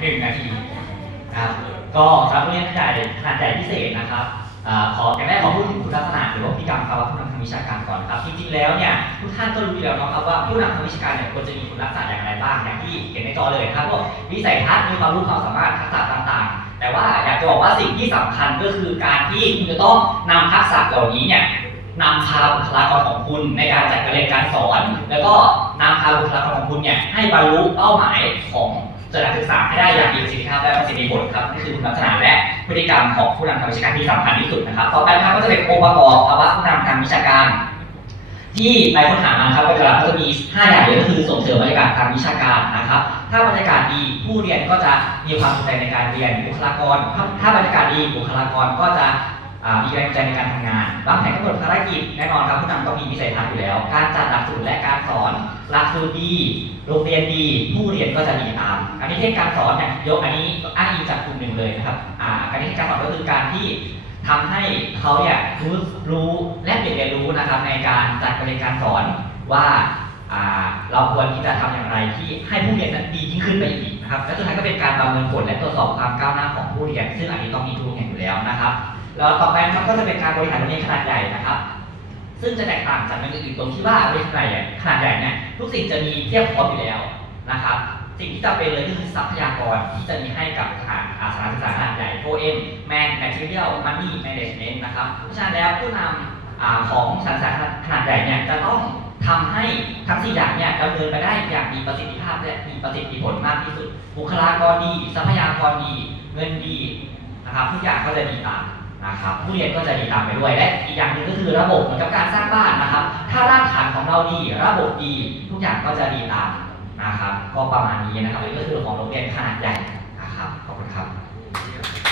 หนึ่งนาทีนะครับก็สำหรับเรื่องขนาดใหญ่ขนาดใหญ่พิเศษนะครับอาขออย่างแรกขอพูดถึงคุณลักษณะหรือว่าพฤติกรรมภาวะผู้นำทางวิชาการก่อนครับจริงๆแล้วเนี่ยทุกท่านก็รู้อยู่แล้วเนาะครับว่าผู้นำทางวิชาการเนี่ยควรจะมีคุณลักษณะอย่างไรบ้างอย่างที่เห็นในจอเลยนะครับพวกวิสัยทัศน์มีความรู้ความสามารถทักษะต่างๆ แต่ว่าอยากจะบอกว่าสิ่งที่สำคัญก็คือการที่คุณจะต้องนำทักษะเหล่านี้เนี่ยนำพาบุคลากรของคุณในการจัดการเรียนการสอน แล้วก็นำพาบุคลากรของคุณเนี่ยให้บรรลุเป้าหมายของ สถานศึกษาให้ได้อย่างมีประสิทธิภาพและประสิทธิผลครับนี่คือคุณลักษณะและพฤติกรรมของผู้นำทางวิชาการที่สำคัญที่สุดนะครับ ต่อไปนะครับก็จะเป็นองค์ประกอบภาวะผู้นำทางวิชาการ ที่ไปค้นหามาครับหลักก็จะมี 5 อย่างเลยก็คือส่งเสริมบรรยากาศทางวิชาการนะครับ ถ้าบรรยากาศดีผู้เรียนก็จะมีความสนใจในการเรียนบุคลากร ถ้าบรรยากาศดีบุคลากรก็จะ มีแรงใจในการทำงานวางแผนกำหนดภารกิจแน่นอนครับผู้นำต้องมีวิสัยทัศน์อยู่แล้ว การจัดหลักสูตรและการสอนหลักสูตรดี โรงเรียนดี ผู้เรียนก็จะดีตาม อันนี้เทศการสอนเนี่ยยกอันนี้อ้างอิงจากกลุ่มหนึ่งเลยนะครับอ่าการเทศการสอนก็คือการที่ทำให้เขาเนี่ยรู้รู้และเรียนรู้นะครับในการจัดการเรียนการสอนว่าอ่าเราควรที่จะทำอย่างไรที่ให้ผู้เรียนนั้นดียิ่งขึ้นไปอีกนะครับและสุดท้ายก็เป็นการประเมินผลและตรวจสอบความก้าวหน้าของผู้เรียน ซึ่งอันนี้ต้องมีทุกโรงเรียนอยู่แล้วนะครับ แล้วต่อไปนะครับก็จะเป็นการบริหารโรงเรียนขนาดใหญ่นะครับ ซึ่งจะแตกต่างจากโรงเรียนอื่นตรงที่ว่าโรงเรียนขนาดใหญ่ขนาดใหญ่เนี่ยทุกสิ่งจะมีเพียบพร้อมอยู่แล้วนะครับ สิ่งที่จำเป็นเลยก็คือทรัพยากรที่จะมีให้กับสถานอาสานศึกษาขนาดใหญ่ OM Man Material Money Management นะครับเพราะฉะนั้นแล้วผู้นำอของสถานศึกษาขนาดใหญ่เนี่ยจะต้องทำให้ทั้งสี่อย่างเนี่ยดำเนินไปได้อย่างมีประสิทธิภาพและมีประสิทธิผลมากที่สุด บุคลากรดี ทรัพยากรดี เงินดีนะครับทุกอย่างก็จะดีตาม นะครับผู้เรียนก็จะดีตามไปด้วยและอีกอย่างหนึ่งก็คือระบบเหมือนกับการสร้างบ้านนะครับ ถ้ารากฐานของเราดี ระบบดี ทุกอย่างก็จะดีตามนะครับ ก็ประมาณนี้นะครับนี่ก็คือของโรงเรียนขนาดใหญ่